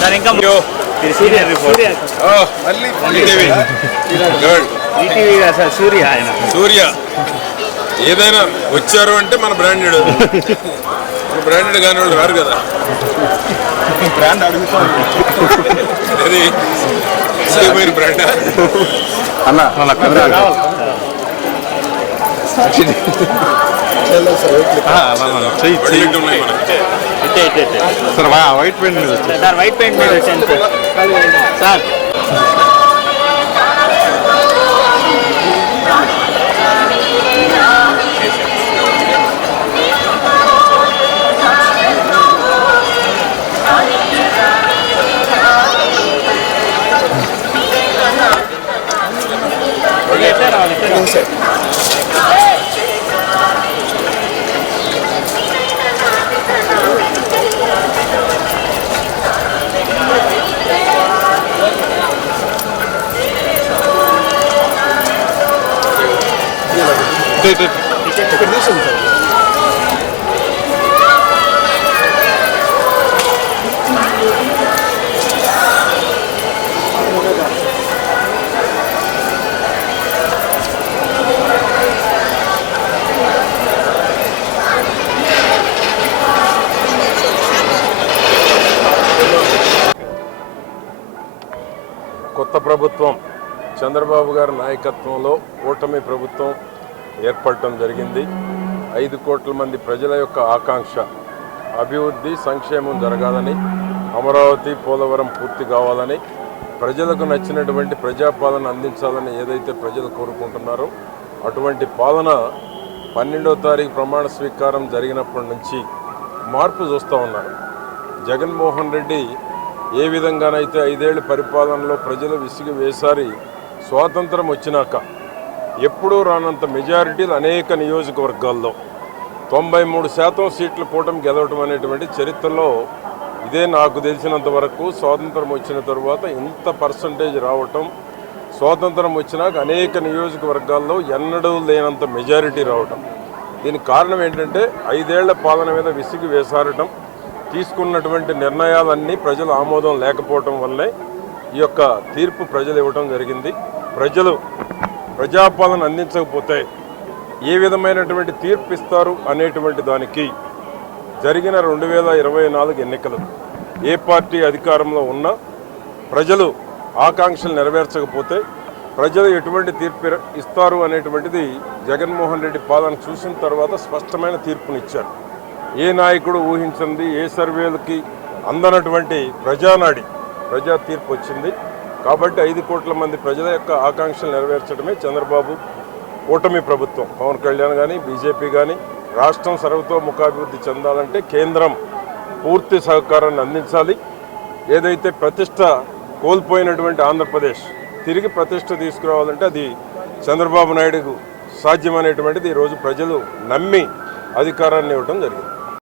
Sir ఇంకా sir సూర్య ఆయన సూర్య ఏదైనా వచ్చారు అంటే మన బ్రాండెడ్ కానీ వాళ్ళు రారు కదా. బ్రాండ్ అడుగుతాం అది బ్రాండ్ అన్న సార్ వైట్ పెయింట్ మీద సార్ వైట్ పెయింట్ మీద వచ్చాను సార్. కొత్త ప్రభుత్వం చంద్రబాబు గారి నాయకత్వంలో కూటమి ప్రభుత్వం ఏర్పడటం జరిగింది. 5 కోట్ల మంది ప్రజల యొక్క ఆకాంక్ష అభివృద్ధి సంక్షేమం జరగాలని, అమరావతి పోలవరం పూర్తి కావాలని, ప్రజలకు నచ్చినటువంటి ప్రజాపాలన అందించాలని ఏదైతే ప్రజలు కోరుకుంటున్నారో అటువంటి పాలన 12వ తారీఖు ప్రమాణ స్వీకారం జరిగినప్పటి నుంచి మార్పు చూస్తూ ఉన్నారు. జగన్మోహన్ రెడ్డి ఏ విధంగానైతే 5 ఏళ్ల పరిపాలనలో ప్రజలు విసిగి వేసారి స్వాతంత్రం వచ్చినాక ఎప్పుడూ రానంత మెజారిటీలు అనేక నియోజకవర్గాల్లో 93% సీట్లు కూటమి గెలవటం అనేటువంటి చరిత్రలో ఇదే నాకు తెలిసినంత వరకు. స్వాతంత్రం వచ్చిన తర్వాత ఇంత పర్సంటేజ్ రావటం, స్వాతంత్రం వచ్చినాక అనేక నియోజకవర్గాల్లో ఎన్నడూ లేనంత మెజారిటీ రావటం. దీనికి కారణం ఏంటంటే 5 ఏళ్ల పాలన మీద విసిగి వేసారటం, తీసుకున్నటువంటి నిర్ణయాలన్నీ ప్రజల ఆమోదం లేకపోవటం వల్లే ఈ యొక్క తీర్పు ప్రజలు ఇవ్వటం జరిగింది. ప్రజలు ప్రజాపాలన అందించకపోతే ఏ విధమైనటువంటి తీర్పు ఇస్తారు అనేటువంటి దానికి జరిగిన 2024 ఎన్నికలు ఏ పార్టీ అధికారంలో ఉన్నా ప్రజలు ఆకాంక్షలు నెరవేర్చకపోతే ప్రజలు ఎటువంటి తీర్పు ఇస్తారు అనేటువంటిది జగన్మోహన్ రెడ్డి పాలన చూసిన తర్వాత స్పష్టమైన తీర్పునిచ్చారు. ఏ నాయకుడు ఊహించింది, ఏ సర్వేలకి అందనటువంటి ప్రజానాడి ప్రజా తీర్పు వచ్చింది. కాబట్టి 5 కోట్ల మంది ప్రజల యొక్క ఆకాంక్షలు నెరవేర్చడమే చంద్రబాబు కూటమి ప్రభుత్వం. పవన్ కళ్యాణ్ కానీ బీజేపీ కానీ రాష్ట్రం సర్వతోముఖాభివృద్ధి చెందాలంటే కేంద్రం పూర్తి సహకారాన్ని అందించాలి. ఏదైతే ప్రతిష్ట కోల్పోయినటువంటి ఆంధ్రప్రదేశ్ తిరిగి ప్రతిష్ట తీసుకురావాలంటే అది చంద్రబాబు నాయుడుకు సాధ్యమనేటువంటిది ఈరోజు ప్రజలు నమ్మి అధికారాన్ని ఇవ్వడం జరిగింది.